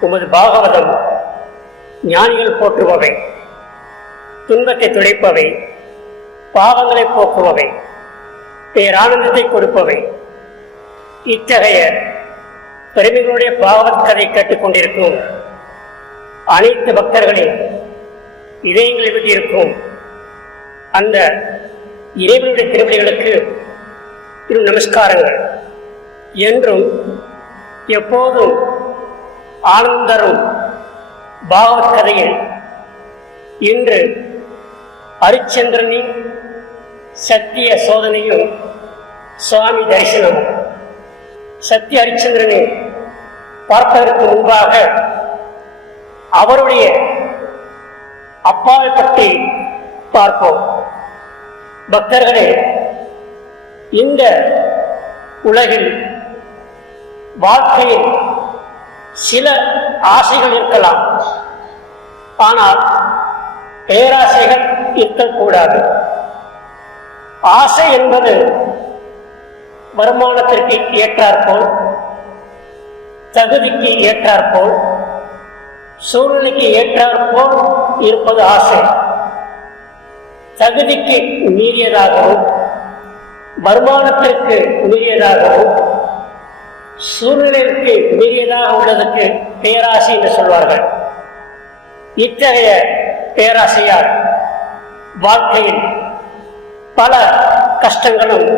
உமது பாகவதம் ஞானிகள் போற்றுபவை துன்பத்தை துடைப்பவை பாவங்களை போக்குபவை பேரானந்தத்தை கொடுப்பவை. இத்தகைய பெருமைகளுடைய பாகவத் கதை கேட்டுக்கொண்டிருக்கும் அனைத்து பக்தர்களின் இதயங்களை விட்டிருக்கும் அந்த இறைவனுடைய திருமணிகளுக்கு திரு நமஸ்காரங்கள். என்றும் எப்போதும் ஆனந்தரும் பாகவத் கதையில் இன்று ஹரிச்சந்திரனின் சத்திய சோதனையும் சுவாமி தரிசனமும். சத்திய ஹரிச்சந்திரனை பார்ப்பதற்கு முன்பாக அவருடைய அப்பாவை பற்றி பார்ப்போம். பக்தர்களே இந்த உலகில் வாழ்க்கையில் சில ஆசைகள் இருக்கலாம். ஆனால் பேராசைகள் இருக்கக்கூடாது. ஆசை என்பது வருமானத்திற்கு ஏற்றாற்போல் தகுதிக்கு ஏற்றாற்போல் சூழ்நிலைக்கு ஏற்றாற்போல் இருப்பது ஆசை. தகுதிக்கு மீறியதாகவும் வருமானத்திற்கு உரியதாகவும் சூழ்நிலைக்கு மீறியதாக உள்ளதுக்கு பேராசை என்று சொல்வார்கள். இத்தகைய பேராசையால் வாழ்க்கையில் பல கஷ்டங்களும்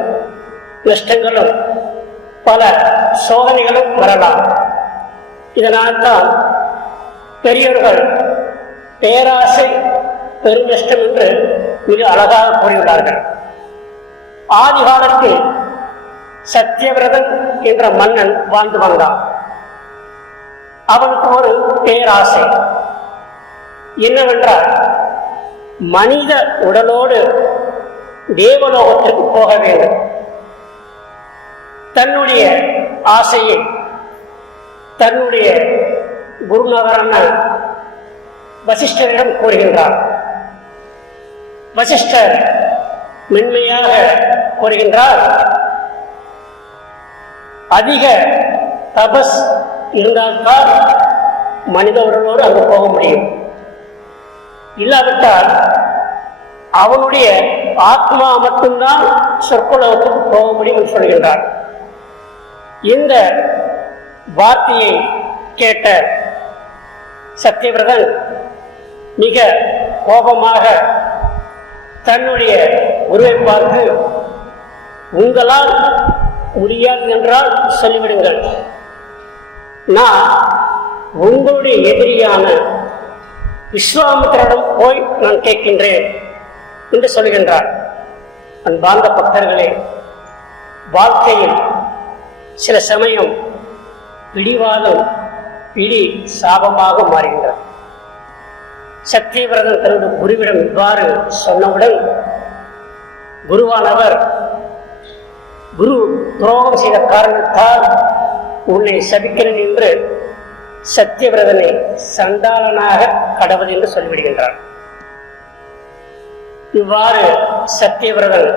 நஷ்டங்களும் பல சோதனைகளும் வரலாம். இதனால்தான் பெரியவர்கள் பேராசை பெருநஷ்டம் என்று மிக அழகாக கூறியுள்ளார்கள். ஆதி காலத்தில் சத்தியவிரதன் என்ற மன்னன் வாழ்ந்து வந்தான். அவனுக்கு ஒரு பேராசை. என்னவென்றால் மனித உடலோடு தேவலோகத்திற்கு போக வேண்டும். தன்னுடைய ஆசையை தன்னுடைய குருநகரான வசிஷ்டரிடம் கூறுகின்றார். வசிஷ்டர் மென்மையாக கூறுகின்றார். அதிக தபஸ் இருந்தால்தான் மனித உடலோடு அங்கு போக முடியும். இல்லாவிட்டால் அவனுடைய ஆத்மா மட்டும்தான் சொற்குலவுக்கு போக முடியும் என்று சொல்கின்றார். இந்த வார்த்தையை கேட்ட சத்தியவிரதன் மிக கோபமாக தன்னுடைய உருவை பார்த்து உங்களால் முடியாது என்றால் சொல்லிவிடுங்கள். நான் உங்களுடைய எதிரியான விஸ்வாமித்திரிடம் போய் நான் கேட்கின்றேன் என்று சொல்கின்றார். அன்பார்ந்த பக்தர்களே வாழ்க்கையில் சில சமயம் பிடிவாதம் பிடி சாபமாக மாறுகின்றார் சத்தியவிரதன் தனது குருவிடம் இவ்வாறு சொன்னவுடன் குருவானவர் குரு துரோகம் செய்த காரணத்தால் உன்னை சபிக்கிறேன் என்று சத்தியவிரதனை சண்டாளனாக கடவுள் என்று சொல்லிவிடுகின்றார். இவ்வாறு சத்தியவிரதன்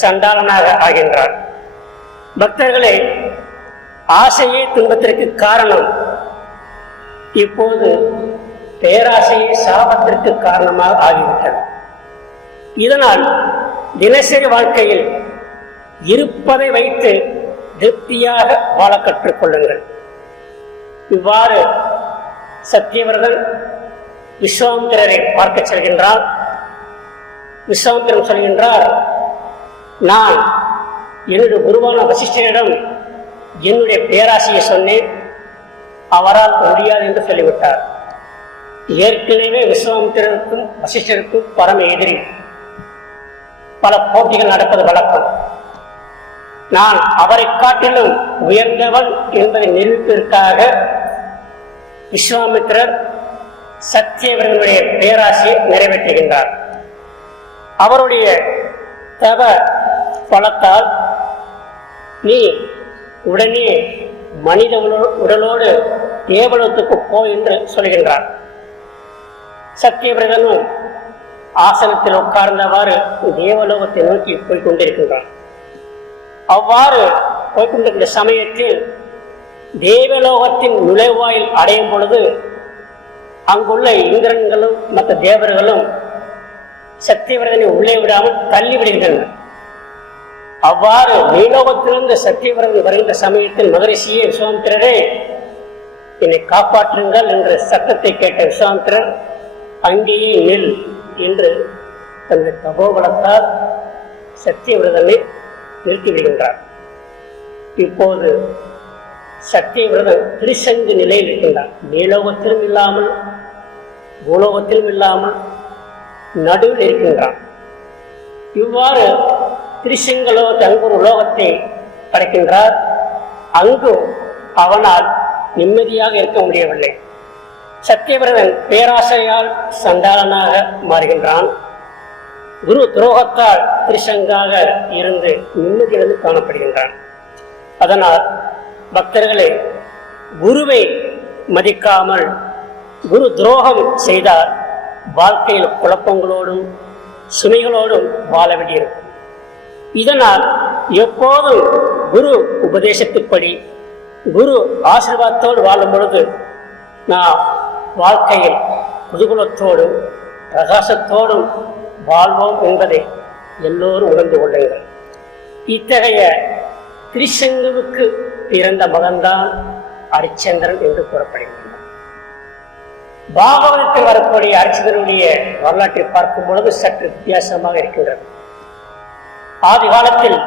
சண்டாளனாக ஆகின்றார். பக்தர்களே ஆசையே துன்பத்திற்கு காரணம். இப்போது பேராசையே சாபத்திற்கு காரணமாக ஆகிவிட்டது இதனால் தினசரி வாழ்க்கையில் இருப்பதை வைத்து திருப்தியாக வாழ கற்றுக்கொள்ளுங்கள் இவ்வாறு சத்தியவரதன் விஸ்வாமிரரை பார்க்க செல்கின்றார் விஸ்வாமிரம் சொல்கின்றார் நான் என்னுடைய குருவான வசிஷ்டரிடம் என்னுடைய பேராசையை சொன்னேன் அவரால் முடியாது என்று சொல்லிவிட்டார். ஏற்கனவே விஸ்வாமித்திரருக்கும் வசிஷ்டருக்கும் பரம எதிரி. பல போட்டிகள் நடப்பது வழக்கம். நான் அவரை காட்டிலும் உயர்ந்தவன் என்பதை நிரூபிப்பதற்காக விஸ்வாமித்திரர் சத்தியவர்களுடைய பேராசையை நிறைவேற்றுகின்றார். அவருடைய தவ பலத்தால் நீ உடனே மனித உடலோடு தேவலோகத்துக்கு போ என்று சொல்கின்றார். சத்தியவிரதனும் ஆசனத்தில் உட்கார்ந்தவாறு தேவலோகத்தை நோக்கி போய்கொண்டிருக்கின்றான் அவ்வாறு போய்கொண்டிருக்கிற சமயத்தில் தேவலோகத்தின் நுழைவாயில் அடையும் பொழுது அங்குள்ள இந்திரன்களும் மற்ற தேவர்களும் சத்தியவிரதனை உள்ளே விடாமல் தள்ளி விடுகின்றனர் அவ்வாறு நீலோகத்திலிருந்து சத்தியவிரதன் வருகின்ற சமயத்தில் மதுரசியே விஸ்வாமித்திரரே என்னை காப்பாற்றுங்கள் என்ற சத்தத்தை கேட்ட விஸ்வாமித்திரர் அங்கேயே நில் என்று தனது தபோபலத்தால் சத்தியவிரதனை நிறுத்திவிடுகின்றார். இப்போது சத்தியவிரதன் திருசங்கு நிலையில் இருக்கின்றான் நீலோகத்திலும் இல்லாமல் பூலோகத்திலும் இல்லாமல் நடுவில் இருக்கின்றான் இவ்வாறு திருசங்கலோ அங்கு லோகத்தை உலோகத்தை படைக்கின்றார். அங்கும் அவனால் நிம்மதியாக இருக்க முடியவில்லை. சத்தியவிரதன் பேராசையால் சண்டாளனாக மாறுகின்றான். குரு துரோகத்தால் திரிசங்காக இருந்து நிம்மதியிலிருந்து காணப்படுகின்றான். அதனால் பக்தர்களே குருவை மதிக்காமல் குரு துரோகம் செய்தால் வாழ்க்கையில் குழப்பங்களோடும் சுமைகளோடும் வாழ வேண்டியிருக்கும். இதனால் எப்போதும் குரு உபதேசத்துப்படி குரு ஆசீர்வாதத்தோடு வாழும் பொழுது நாம் வாழ்க்கையில் புதுகுலத்தோடும் பிரகாசத்தோடும் வாழ்வோம் என்பதை எல்லோரும் உணர்ந்து கொள்ளுங்கள். இத்தகைய திரிசங்குவுக்கு பிறந்த மகன்தான் அரிச்சந்திரன் என்று கூறப்படுகின்றனர் பாகவதத்தில் வரக்கூடிய அரிச்சந்திரனுடைய வரலாற்றை பார்க்கும் பொழுது சற்று வித்தியாசமாக இருக்கின்றது. ஆதி காலத்தில்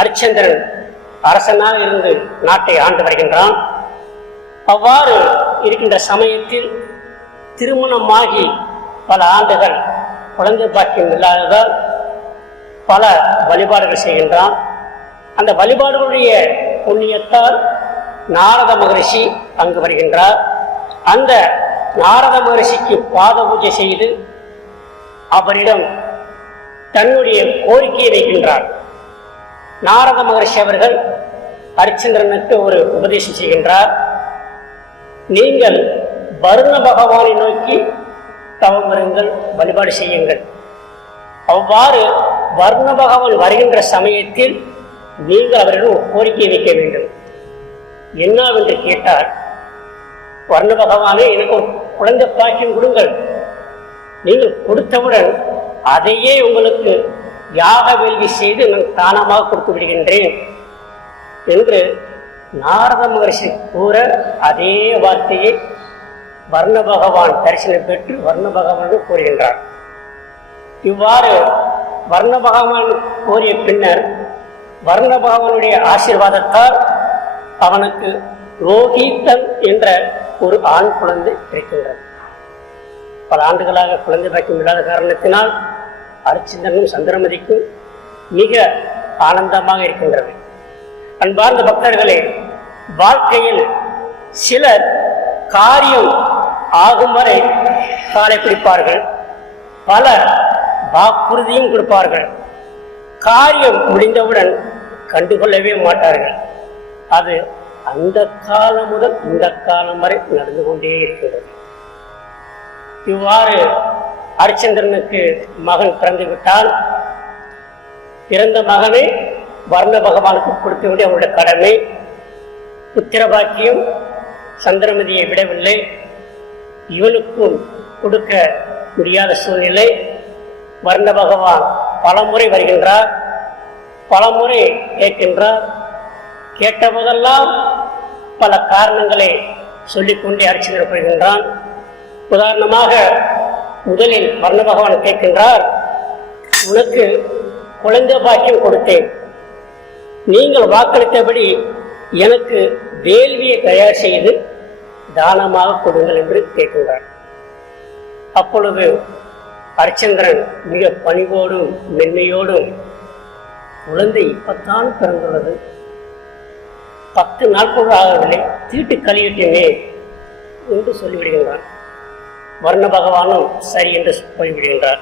அரிச்சந்திரன் அரசனாக இருந்து நாட்டை ஆண்டு வருகின்றான். அவ்வாறு இருக்கின்ற சமயத்தில் திருமணமாகி பல ஆண்டுகள் குழந்தை பாக்கியம் இல்லாததால் பல வழிபாடுகள் செய்கின்றான். அந்த வழிபாடுகளுடைய புண்ணியத்தால் நாரத மகரிஷி அங்கு வருகின்றார். அந்த நாரத மகரிஷிக்கு பாத பூஜை செய்து அவரிடம் தன்னுடைய கோரிக்கையை வைக்கின்றார். நாரத மகரிஷி அவர்கள் ஹரிச்சந்திரனுக்கு ஒரு உபதேசம் செய்கின்றார். நீங்கள் வருண பகவானை நோக்கி தவம் வழிபாடு செய்யுங்கள். அவ்வாறு வர்ண பகவான் வருகின்ற சமயத்தில் நீங்கள் அவரிடம் ஒரு கோரிக்கை வைக்க வேண்டும். என்னவென்று கேட்டால் வர்ண பகவானே எனக்கு ஒரு குழந்தை பாக்கியம் கொடுங்கள். நீங்கள் கொடுத்தவுடன் அதையே உங்களுக்கு யாக வேள்வி செய்து நான் தானமாக கொடுத்து விடுகின்றேன் என்று நாரத மகர்ஷி கூற அதே வார்த்தையை வர்ண பகவான் தரிசனம் பெற்று வர்ண பகவான் கூறுகின்றார். இவ்வாறு வர்ண பகவான் கூறிய பின்னர் வர்ண பகவானுடைய ஆசீர்வாதத்தால் அவனுக்கு ரோஹித்தன் என்ற ஒரு ஆண் குழந்தை கிடைக்கின்றது. பல ஆண்டுகளாக குழந்தை பாக்கியம் இல்லாத காரணத்தினால் அரிச்சந்திரனும் சந்திரமதிக்கும் மிக ஆனந்தமாக இருக்கின்றது. அன்பார்ந்த பக்தர்களே வாழ்க்கையில் சிலர் காரியம் ஆகும் வரை காலை பிடிப்பார்கள் பலர் வாக்குறுதியும் கொடுப்பார்கள். காரியம் முடிந்தவுடன் கண்டுகொள்ளவே மாட்டார்கள். அது அந்த காலம் முதல் இந்த காலம் வரை நடந்து கொண்டே இருக்கிறது. இவ்வாறு ஹரிச்சந்திரனுக்கு மகன் பிறந்து விட்டால் பிறந்த மகனை வர்ண பகவானுக்கு கொடுக்க வேண்டிய அவருடைய கடமை. புத்திர பாக்கியம் சந்திரமதியை விடவில்லை. இவனுக்கும் கொடுக்க முடியாத சூழ்நிலை. வர்ண பகவான் பலமுறை வருகின்றார் பலமுறை கேட்கின்றார். கேட்டபோதெல்லாம் பல காரணங்களை சொல்லிக்கொண்டே அரிசி நடப்படுகின்றான் உதாரணமாக முதலில் வர்ண பகவான் கேட்கின்றார் உனக்கு குழந்தை பாக்கியம் கொடுத்தேன். நீங்கள் வாக்களித்தபடி எனக்கு வேள்வியை தயார் செய்து தானமாக கொடுங்கள் என்று கேட்கின்றார். அப்பொழுது ஹரிச்சந்திரன் மிக பணிவோடும் மென்மையோடும் குழந்தை இப்பத்தான் பிறந்துள்ளது பத்து நாட்கள் ஆகவில்லை தீட்டு கழியட்டுமே என்று சொல்லிவிடுகின்றான். வர்ண பகவானும் சரி என்று போய்விடுகின்றார்.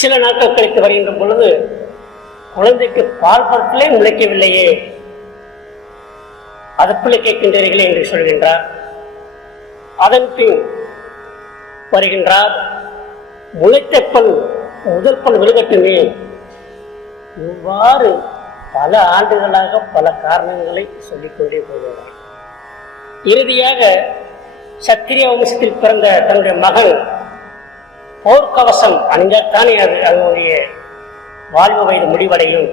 சில நாட்கள் கழித்து வருகின்ற பொழுது குழந்தைக்கு பால் பொருட்களே முளைக்கவில்லையே. அதற்குள்ளே கேட்கின்றீர்களே என்று சொல்கின்றார். அதன் பின் வருகின்றார் முளைத்த பல் முதல் பல் விழுகட்டுமே. இவ்வாறு பல ஆண்டுகளாக பல காரணங்களை சொல்லிக்கொண்டே போகிறார். இறுதியாக சத்திரிய வம்சத்தில் பிறந்த தன்னுடைய மகன் போர்க்கவசம் அணிந்தால்தானே அது அதனுடைய வாழ்வு வயது முடிவடையும்.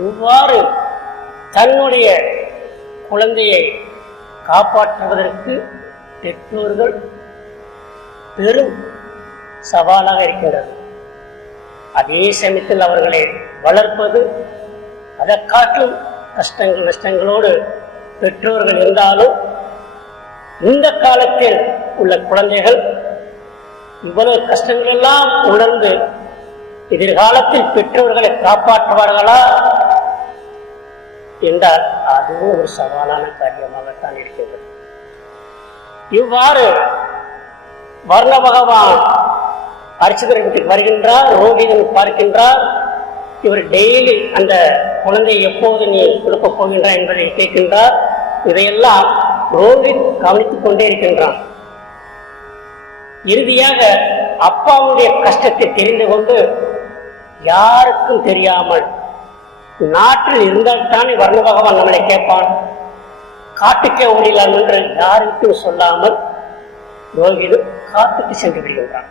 இவ்வாறு தன்னுடைய குழந்தையை காப்பாற்றுவதற்கு பெற்றோர்கள் பெரும் சவாலாக இருக்கின்றது அதே சமயத்தில் அவர்களை வளர்ப்பது அதை காட்டும் கஷ்டங்கள் நஷ்டங்களோடு பெற்றோர்கள் இருந்தாலும் இந்த காலத்தில் உள்ள குழந்தைகள் இவ்வளவு கஷ்டங்கள் எல்லாம் உணர்ந்து எதிர்காலத்தில் பெற்றோர்களை காப்பாற்றுவார்களா என்றால் அதுவும் ஒரு சவாலான காரியமாகத்தான் இருக்கிறது. இவ்வாறு வர்ண பகவான் அர்ச்சகர் வீட்டுக்கு வருகின்றார் ரோகிதன் பார்க்கின்றார். இவர் டெய்லி அந்த குழந்தையை எப்போது நீ கொடுக்க போகின்றார் என்பதை கேட்கின்றார். இதையெல்லாம் ரோஹித் கவனித்துக் கொண்டே இருக்கின்றான். இறுதியாக அப்பாவுடைய கஷ்டத்தை தெரிந்து கொண்டு யாருக்கும் தெரியாமல் நாட்டில் இருந்தால்தானே வர்ண பகவான் நம்மளை கேட்பான். காட்டுக்கே ஓடிலாம் என்று யாருக்கும் சொல்லாமல் ரோகிது காட்டுக்கு சென்று விடுகின்றான்.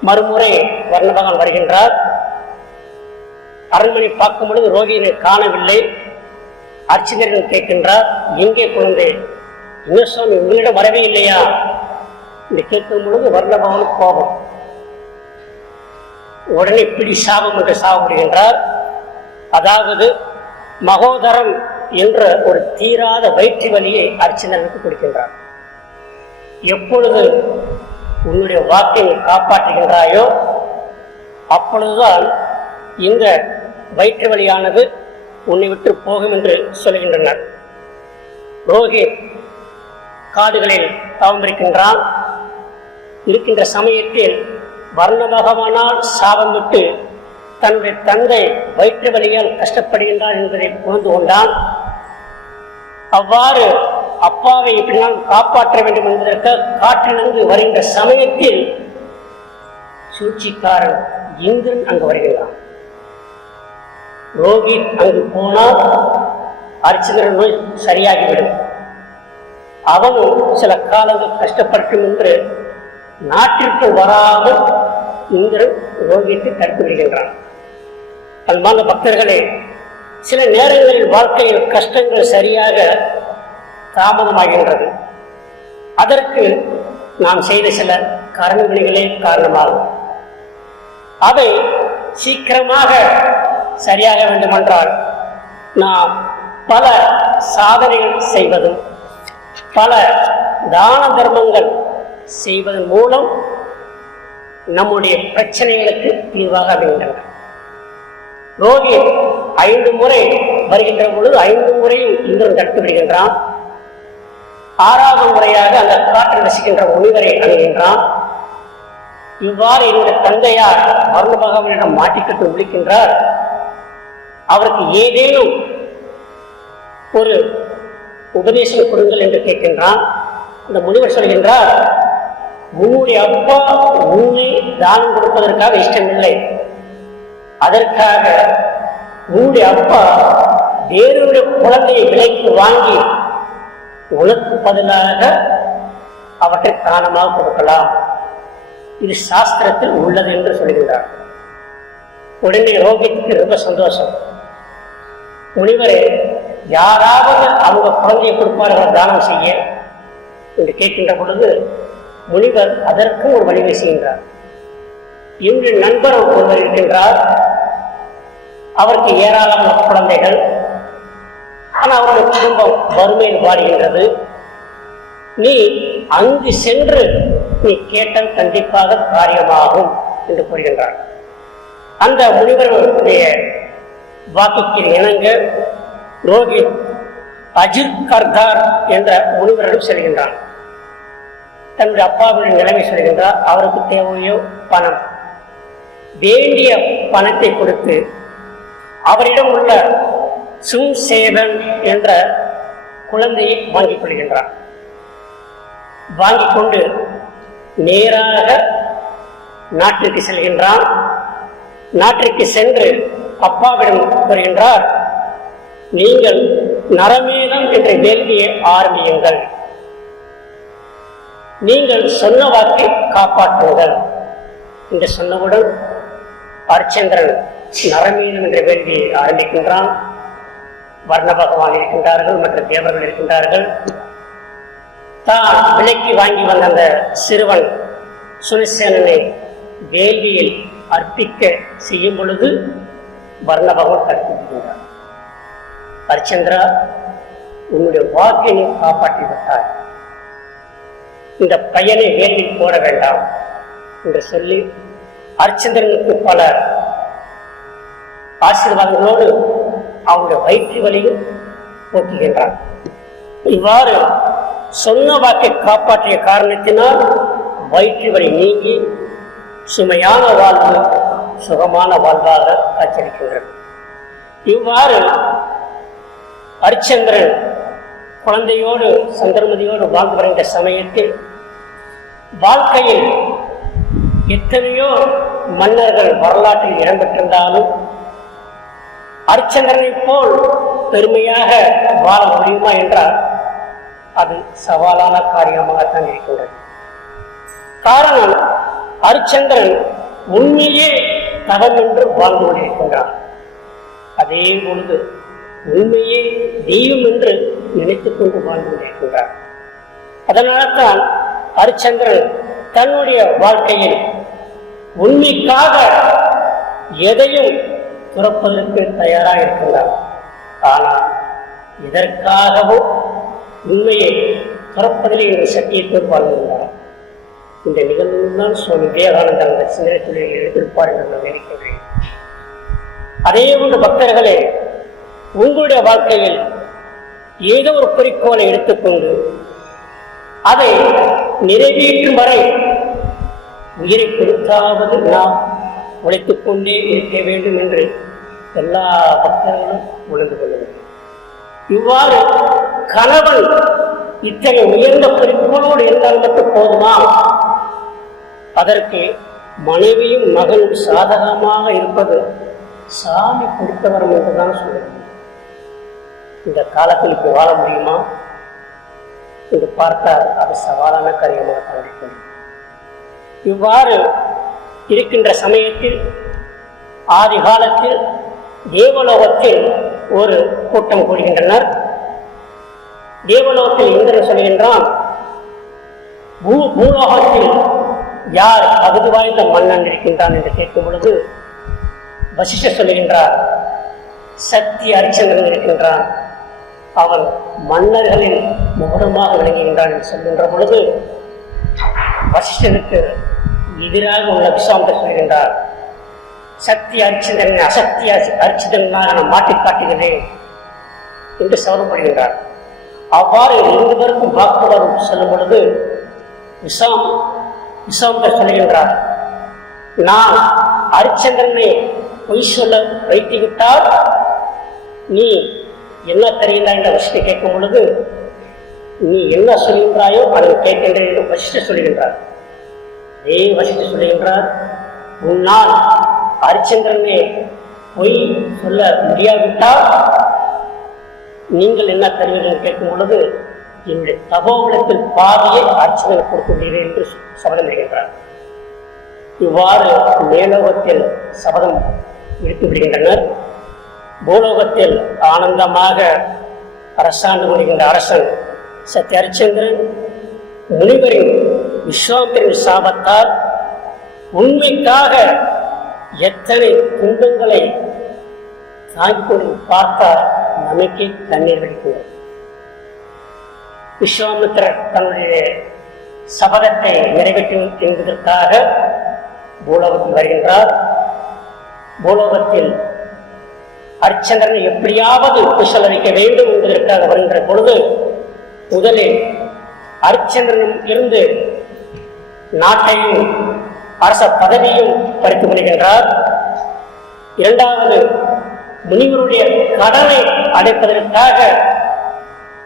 மறுமுறை வர்ணபகவான் வருகின்றார். அரண்மனை பார்க்கும் பொழுது ரோகியினை காணவில்லை. அர்ச்சகர்கள் கேட்கின்றார் எங்கே குழந்தை? இன்னும் சுவாமி உங்களிடம் வரவே இல்லையா? என்று கேட்கும் பொழுது வர்ணபவன் கோபம். உடனே பிடி சாபம் என்று சாபப்படுகின்றார் அதாவது மகோதரம் என்ற ஒரு தீராத வயிற்று வலியை அர்ச்சனனுக்கு கொடுக்கின்றார் எப்பொழுது உன்னுடைய வாக்கை காப்பாற்றுகின்றாயோ அப்பொழுதுதான் இந்த வயிற்று வலியானது உன்னை விட்டு போகும் என்று சொல்கின்றனர். ரோஹித் காடுகளில் தவம்பிருக்கின்றான் இருக்கின்ற சமயத்தில் வர்ண பகவானால் சாபமிட்டு தன்னுடைய தந்தை வயிற்று வழியால் கஷ்டப்படுகின்றார் என்பதை புரிந்து கொண்டான். அவ்வாறு அப்பாவை எப்படினால் காப்பாற்ற வேண்டும் என்பதற்கு காற்றிலிருந்து வருகின்ற சமயத்தில் சூழ்ச்சிக்காரன் இந்திரன் அங்கு வருகிறான் ரோகித் அங்கு போனால் அரிச்சந்திரன் நோய் சரியாகிவிடும். அவனும் சில காலங்கள் கஷ்டப்பட்டும் என்று நாட்டிற்கு வராமல் இந்திரன் ரோகித்தை தடுத்து விடுகின்றான். அன்பான பக்தர்களே சில நேரங்களில் வாழ்க்கையில் கஷ்டங்கள் சரியாக தாமதமாகின்றது. அதற்கு நாம் செய்த சில காரணங்களே காரணமாகும். அவை சீக்கிரமாக சரியாக வேண்டுமென்றால் நாம் பல சாதனைகள் செய்வதும் பல தான தர்மங்கள் செய்வதன் மூலம் நம்முடைய பிரச்சனைகளுக்கு தீர்வாக அமைகின்றன ரோகி ஐந்து முறை வருகின்ற பொழுது ஐந்து முறையும் இந்திரன் தடுத்து விடுகின்றான். ஆறாவது முறையாக அந்த காற்று ரசிக்கின்ற முனிவரை அணுகின்றான். இவ்வாறு என்னுடைய தந்தையார் மர்ம பகவானிடம் மாட்டிக்கட்டு விழிக்கின்றார். அவருக்கு ஏதேனும் ஒரு உபதேசம் கொடுங்கள் என்று கேட்கின்றான். இந்த முனிவர் சொல்கின்றார் உன்னுடைய அப்பா உன்னை தானம் கொடுப்பதற்காக இஷ்டமில்லை. அதற்காக உன்னுடைய அப்பா வேறொரு குழந்தையை விலைக்கு வாங்கி உனக்கு பதிலாக அவற்றை தானமாக கொடுக்கலாம். இது சாஸ்திரத்தில் உள்ளது என்று சொல்கிறார். உடனே ரோகித்துக்கு ரொம்ப சந்தோஷம். முனிவரே யாராவது அவங்க குழந்தையை கொடுப்பார்கள் தானம் செய்ய என்று கேட்கின்ற பொழுது முனிவர் அதற்கும் ஒரு வழிவை செய்கின்றார் இன்று நண்பர் ஒருவர் இருக்கின்றார். அவருக்கு ஏராளமான குழந்தைகள். ஆனால் அவருடைய குடும்பம் வறுமையில் வாடுகின்றது. நீ அங்கு சென்று நீ கேட்டல் கண்டிப்பாக காரியமாகும் என்று கூறுகின்றார். அந்த முனிவர்களுடைய வாக்குக்கு இணங்க ரோஹித் அஜித் கர்தார் என்ற முனிவரிடம் செல்கின்றான். தன்னுடைய அப்பாவுடைய நிலைமை சொல்கின்றார் அவருக்கு தேவையோ பணம். வேண்டிய பணத்தை கொடுத்து அவரிடம் உள்ள சுசேதன் என்ற குழந்தையை வாங்கிக் கொள்கின்றார் வாங்கிக் கொண்டு நேராக நாட்டிற்கு செல்கின்றான். நாட்டிற்கு சென்று அப்பாவிடம் கூறுகின்றார் நீங்கள் நரமேதம் என்ற வேள்வியை ஆரம்பியுங்கள். நீங்கள் சொன்ன வாக்கை காப்பாற்றுங்கள். என்று சொன்னவுடன் அர்ச்சந்திரன் நரமீனம் என்ற வேள்வியை ஆரம்பிக்கின்றான். வர்ண பகவான் இருக்கின்றார்கள் மற்ற தேவர்கள் இருக்கின்றார்கள். தான் விலைக்கு வாங்கி வந்த அந்த சிறுவன் சுனிசேனனை வேள்வியில் அர்ப்பிக்க செய்யும் பொழுது வர்ண பகவான் கற்பிக்கின்றார். ஹரிச்சந்திரா உன்னுடைய வாக்கை நீ காப்பாற்றி விட்டார் இந்த பையனை வேலில் போட வேண்டாம் என்று சொல்லி அர்ச்சந்திரனுக்கு பல ஆசீர்வாதங்களோடு அவங்க வயிற்று வலியும் போக்குகின்றான் இவ்வாறு சொன்ன வாக்கை காப்பாற்றிய காரணத்தினால் வயிற்று வலி நீங்கி சுமையான வாழ்வு சுகமான வாழ்வாக காட்சியளிக்கின்றது. இவ்வாறு அரிச்சந்திரன் குழந்தையோடு சந்திரமதியோடு வாழ்ந்து வருகின்ற சமயத்தில் வாழ்க்கையில் எத்தனையோ மன்னர்கள் வரலாற்றில் இடம்பெற்றிருந்தாலும் ஹரிச்சந்திரனைப் போல் பெருமையாக வாழ முடியுமா என்றால் அது சவாலான காரியமாகத்தான் இருக்கின்றது. காரணம் அரிச்சந்திரன் உண்மையே தவம் என்று வாழ்ந்து கொண்டிருக்கின்றான். அதே பொழுது உண்மையே தெய்வம் என்று நினைத்துக் கொண்டு வாழ்ந்து கொண்டிருக்கின்றார் அதனால்தான் ஹரிச்சந்திரன் தன்னுடைய வாழ்க்கையில் உண்மைக்காக எதையும் துறப்பதற்கு தயாராக இருக்கின்றார் ஆனால் இதற்காகவும் உண்மையை துறப்பதிலே இந்த சக்தியை வாழ்கின்றார் இந்த நிகழ்வுதான் சுவாமி விவேகானந்தர் அந்த சிந்தனை தொழிலில் எடுத்திருப்பார் என்று நான் நினைக்கின்றேன். அதே போன்று பக்தர்களே உங்களுடைய வாழ்க்கையில் ஏதோ ஒரு குறிக்கோளை எடுத்துக்கொண்டு அதை நிறைவேற்றும் வரை உயிரை கொடுத்தாவது நாம் உழைத்துக் கொண்டே இருக்க வேண்டும் என்று எல்லா பக்தர்களும் உணர்ந்து கொள்ள வேண்டும் இவ்வாறு கணவன் இத்தகைய உயர்ந்த குறிக்கோளோடு இருந்தால் மட்டும் போதுமா? அதற்கு மனைவியும் மகனும் சாதகமாக இருப்பது சாமி கொடுத்தவரம் என்றுதான் சொல்லுங்கள் இந்த காலத்தில் இப்போ வாழ முடியுமா? என்று பார்த்தால் அது சவாலான காரியமாக தோன்றிக்கொள்ளும் இவ்வாறு இருக்கின்ற சமயத்தில் ஆதி காலத்தில் தேவலோகத்தில் ஒரு கூட்டம் கூறுகின்றனர் தேவலோகத்தில் இந்திரன் சொல்கின்றான் பூ பூலோகத்தில் யார் தகுதி வாய்ந்த மன்னன் இருக்கின்றான்? என்று கேட்கும் பொழுது வசிஷ்டர் சொல்லுகின்றார் சக்தி அரிச்சந்திரன் இருக்கின்றான். அவன் மன்னர்களின் முகரமாக விளங்குகின்றான் என்று சொல்கின்ற பொழுது வசிஷ்டனுக்கு எதிராக உள்ள விஸ்வாமித்தர் சொல்கின்றார். சக்தி அரிச்சிதன் அசக்தி அரிச்சந்திரனாக நான் மாற்றி காட்டுகிறேன் என்று சவரப்படுகின்றார் அவ்வாறு இரண்டு பேருக்கும் வாக்குவாதம் சொல்லும் பொழுது விசாம் விசாமித்தர் சொல்கின்றார். நான் அரிச்சந்திரனை பொய் சொல்ல வைத்துவிட்டால் நீ என்ன தருகின்றாய் என்ற வசிஷ்டை கேட்கும் பொழுது நீ என்ன சொல்கின்றாயோ அதை கேட்கின்றேன் என்று வசிஷ்டர் சொல்கின்றார். அதே வசிஷ்டர் சொல்கின்றார் உன்னால் ஹரிச்சந்திரனே பொய் சொல்ல முடியாவிட்டால் நீங்கள் என்ன தருவீர்கள் என்று கேட்கும் பொழுது என்னுடைய தபோபலத்தில் பாதியை ஹரிச்சந்திரன் கொடுத்துள்ளீர்கள் என்று சபதம் செய்கின்றார் இவ்வாறு மேலோகத்தில் சபதம் எடுத்து விடுகின்றனர். பூலோகத்தில் ஆனந்தமாக அரசாண்டு வருகின்ற அரசன் சத்ய ஹரிச்சந்திரன் முனிவரின் விஸ்வாமித்திரின் சாபத்தால் உண்மைக்காக எத்தனை துன்பங்களை தாங்கிக்கொண்டு பார்த்தால் நமக்கே கண்ணீர் வடிக்கிறது. விஸ்வாமித்திரர் தன்னுடைய சபதத்தை நிறைவேற்றும் என்பதற்காக பூலோகத்தில் வருகின்றார். பூலோகத்தில் அரிச்சந்திரனை எப்படியாவது குஷல அளிக்க வேண்டும் என்பதற்காக வருகின்ற பொழுது முதலில் அர்ச்சந்திரனும் இருந்து நாட்டையும் அரச பதவியும் பறித்து கொள்கின்றார் இரண்டாவது முனிவருடைய கடனை அடைப்பதற்காக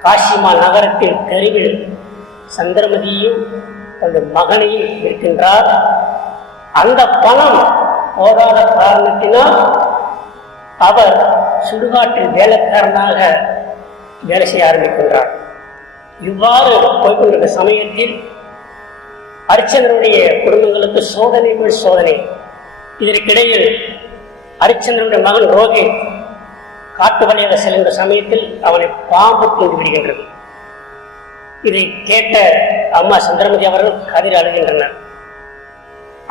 காசிமா நகரத்தின் கருவில் சந்திரமதியையும் தன்னுடைய மகனையும் இருக்கின்றார் அந்த பணம் போதாத காரணத்தினால் அவர் சுடுகாட்டில் வேலைக்காரனாக வேலை செய்ய ஆரம்பிக்கின்றார். இவ்வாறு போய்கொண்டிருந்த சமயத்தில் அரிச்சந்திரனுடைய குடும்பங்களுக்கு சோதனை மேல் சோதனை. இதற்கிடையில் அரிச்சந்திரனுடைய மகன் ரோஹித் காட்டு வழியாக செல்கின்ற சமயத்தில் அவனை பாம்பு தூண்டி விடுகின்றது. இதை கேட்ட அம்மா சந்திரமதி அவர்கள் கதிர் அழுகின்றனர்.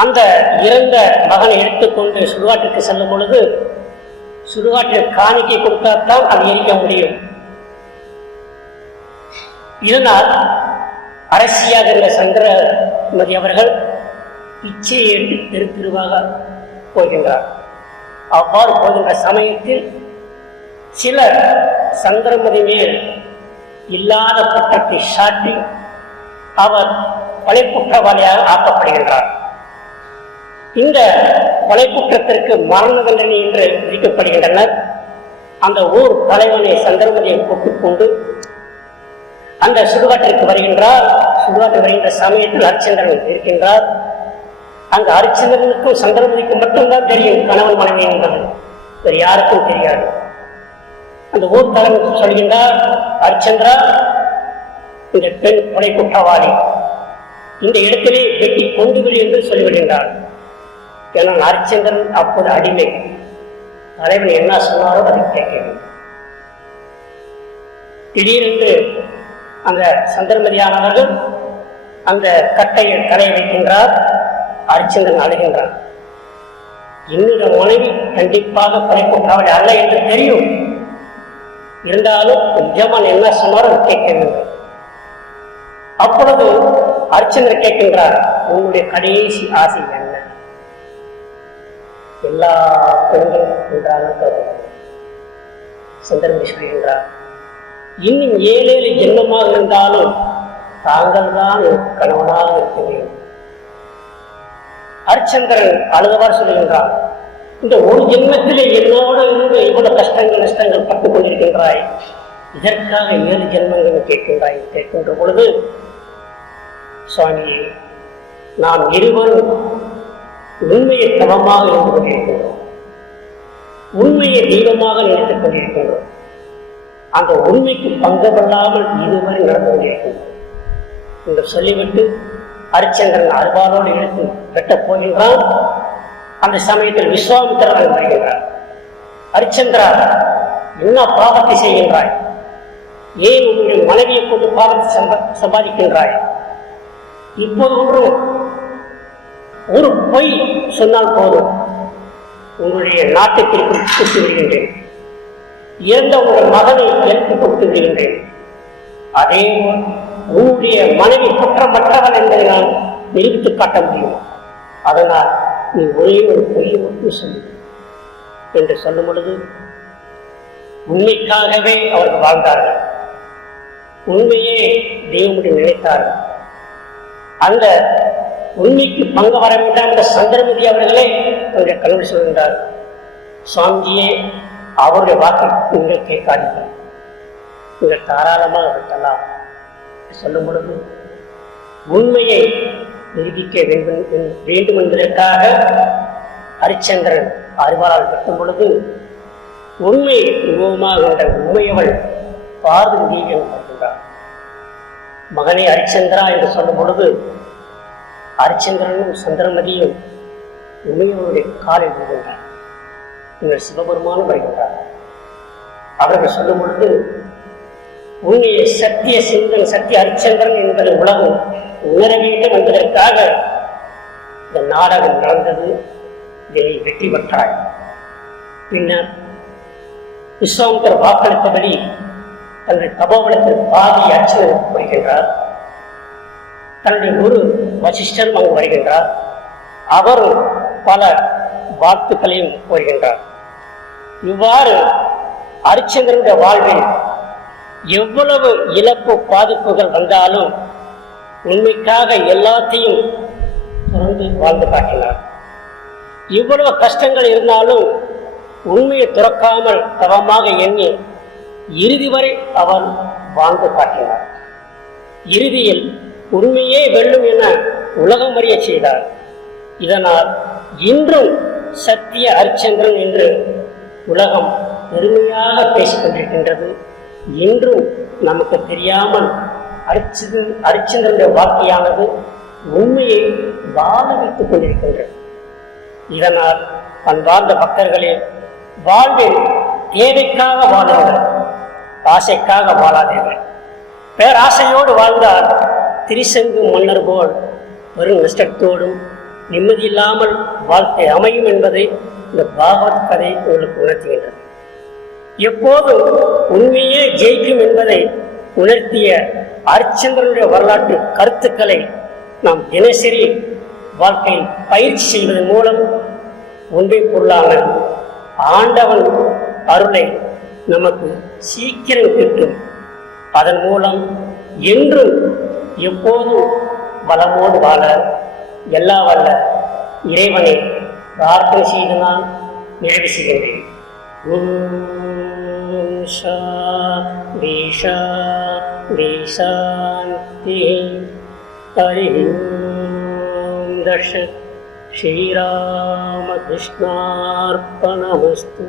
அந்த இறந்த மகனை எடுத்துக்கொண்டு சுடுகாட்டுக்கு செல்லும் பொழுது சுடுகாட்டில் காணிக்கை கொடுத்தால்தான் அதை எரிக்க முடியும். இதனால் அரசியாக இருந்த சந்திரமதி அவர்கள் பிச்சையை எடுத்து தெரு தெருவாக போகின்றார். அவ்வாறு போகின்ற சமயத்தில் சிலர் சந்திரமதி மேல் இல்லாத குற்றத்தை சாட்டி அவர் கொலை குற்றவாளியாக ஆக்கப்படுகின்றார். இந்த கொலை குற்றத்திற்கு மரண தண்டனை என்று விதிக்கப்படுகின்றனர் அந்த ஊர் தலைவனை சந்திரமதியை கொண்டு அந்த சுடுகாட்டிற்கு வருகின்றார். சுடுகாட்டு வருகின்ற சமயத்தில் ஹரிச்சந்திரன் இருக்கின்றார். அந்த ஹரிச்சந்திரனுக்கும் சந்திரமதிக்கும் மட்டும்தான் தெரியும் கணவன் மனைவி என்பது. வேறு யாருக்கும் தெரியாது. அந்த ஊர் தலைவர் சொல்கின்றார் ஹரிச்சந்திரா இந்த பெண் கொலை குற்றவாளி இந்த இடத்திலே வெட்டி கொண்டு என்று சொல்லிவிடுகின்றார். ஏன்னா நரச்சந்திரன் அப்போது அடிமை. தலைவன் என்ன சொன்னாரோ அதை கேட்க வேண்டும் திடீரென்று அந்த சந்திரமதியானவர்கள் அந்த கட்டையை தலையை வைக்கின்றார் அரிச்சந்திரன் அழுகின்றார் என்னுடைய மனைவி கண்டிப்பாக கொலை அல்ல என்று தெரியும். இருந்தாலும் நிஜமான் என்ன சொன்னாரோ அதை கேட்க வேண்டும். அப்பொழுது அரிச்சந்திரன் கேட்கின்றார் உன்னுடைய கடைசி ஆசை என்ன? எல்லா பெண்களும் ஒன்றாக கருதுகிறார் சந்திரமணி என்றார். இன்னும் ஏழேழு ஜென்மமாக இருந்தாலும் தாங்கள் தான் கணவனாக இருக்க வேண்டும். அர்ச்சந்திரன் அழுதவாறு சொல்லுகின்றார் இந்த ஒரு ஜென்மத்திலே என்னோடு இருந்து இவ்வளவு கஷ்டங்கள் நஷ்டங்கள் பட்டுக் கொண்டிருக்கின்றாய். இதற்காக ஏழு ஜென்மங்கள் கேட்கின்றாய். கேட்கின்ற பொழுது சுவாமியை நாம் இருவரும் உண்மையை சமமாக இருந்து கொண்டிருக்கிறோம் உண்மையை தெய்வமாக நினைத்துக் கொண்டிருக்கிறோம் அந்த உண்மைக்கு பங்கப்படாமல் இதுவரை நடந்து கொண்டிருக்கிறோம் என்று சொல்லிவிட்டு ஹரிச்சந்திரன் அருவாளோடு எடுத்து வெட்டப் போகின்றான். அந்த சமயத்தில் விஸ்வாமித்திரன் வருகின்றார். அரிச்சந்திரா என்ன பாவத்தை செய்கின்றாய்? ஏன் உன்னுடைய மனைவியை கொண்டு பாவத்தை சம்பாதிக்கின்றாய்? இப்போது ஒன்றும் ஒரு பொய் சொன்னால் போதும். உங்களுடைய நாட்டை கொடுத்து விடுகின்றேன் இறந்த உங்கள் மகனை எனக்கு கொடுத்து விடுகின்றேன். அதே உன்னுடைய மனைவி குற்றமற்றவன் என்பதை நான் நிரூபித்து காட்ட முடியும். அதனால் நீ ஒரே ஒரு பொய்யை மட்டும் சொல்லு என்று சொல்லும் பொழுது உண்மைக்காகவே அவர்கள் வாழ்ந்தார்கள். உண்மையே தெய்வமுடி நினைத்தார்கள். அந்த உண்மைக்கு பங்கு வர வேண்டாம் என்ற சந்திரமதி அவர்களே அவருடைய கல்வி சொல்கின்றார். சுவாமிஜியே அவருடைய வாக்கை நீங்கள் கேட்காதீர்கள். நீங்கள் தாராளமாக வெட்டலாம் சொல்லும் பொழுது உண்மையை நிரூபிக்க வேண்டும் வேண்டும் என்பதற்காக ஹரிச்சந்திரன் அறிவாளால் வெட்டும் பொழுது உண்மை உருவமாக கொண்ட உண்மையவள் பார்வதி தேவி என்று சொல்கின்றார். மகனே ஹரிச்சந்திரா என்று சொல்லும் பொழுது ஹரிச்சந்திரனும் சந்திரமதியும் உண்மையோருடைய காலில் விழுகின்றார் நீங்கள் சிவபெருமானும் வருகின்றார். அவர்கள் சொல்லும் பொழுது உண்மையை சத்திய சிந்தன் சத்திய ஹரிச்சந்திரன் என்பது உலகம் உணர வேண்டும் என்பதற்காக இந்த நாடகம் நடந்தது. இதை வெற்றி பெற்றாள் பின்னர் விஸ்வாமித்தர் வாக்களித்தபடி தங்கள் தபோவனத்தில் பாதி அர்ச்சனை வருகின்றார் தன்னுடைய குரு வசிஷ்டரும் அங்கு வருகின்றார். அவரும் பல வாழ்த்துக்களையும் கூறுகின்றார். இவ்வாறு அரிச்சந்திரனுடைய வாழ்வில் எவ்வளவு இழப்பு பாதிப்புகள் வந்தாலும் உண்மைக்காக எல்லாத்தையும் துறந்து வாழ்ந்து காட்டினார். இவ்வளவு கஷ்டங்கள் இருந்தாலும் உண்மையை துறக்காமல் தவமாக எண்ணி இறுதி வரை அவன் வாழ்ந்து காட்டினார். இறுதியில் உண்மையே வெல்லும் என உலகம் அறிய செய்தார். இதனால் இன்றும் சத்திய அரிச்சந்திரன் என்று உலகம் பெருமையாக பேசிக் கொண்டிருக்கின்றது. இன்றும் நமக்கு தெரியாமல் அரிச்சிது அரிச்சந்திரனுடைய வார்த்தையானது உண்மையை வாழ வைத்துக் கொண்டிருக்கின்றது. இதனால் அன்பார்ந்த பக்தர்களே வாழ்வில் தேவைக்காக வாழுங்கள் ஆசைக்காக வாழாதீர்கள். பேராசையோடு வாழ்ந்தால் திரிசங்கு மன்னர் போல் வரும் நஷ்டத்தோடும் நிம்மதியில்லாமல் வாழ்க்கை அமையும் என்பதை இந்த பாகவத் கதை உங்களுக்கு உணர்த்துகின்றது. எப்போதும் உண்மையே ஜெயிக்கும் என்பதை உணர்த்திய அரிச்சந்திரனுடைய வரலாற்று கருத்துக்களை நாம் தினசரி வாழ்க்கையில் பயிற்சி செய்வதன் மூலம் உண்மை பொருளான ஆண்டவன் அருளை நமக்கு சீக்கிரம் கிட்டும். அதன் மூலம் என்றும் எப்போதும் வளமோடு வாழ எல்லா வல்ல இறைவனை பிரார்த்தனை செய்து நான் நிறைவு செய்கின்றேன் ஓம் சாந்தி சாந்தி சாந்தி ஹரி ஓம் தர்ஷ श्रीरामकृष्णार्पणमस्तु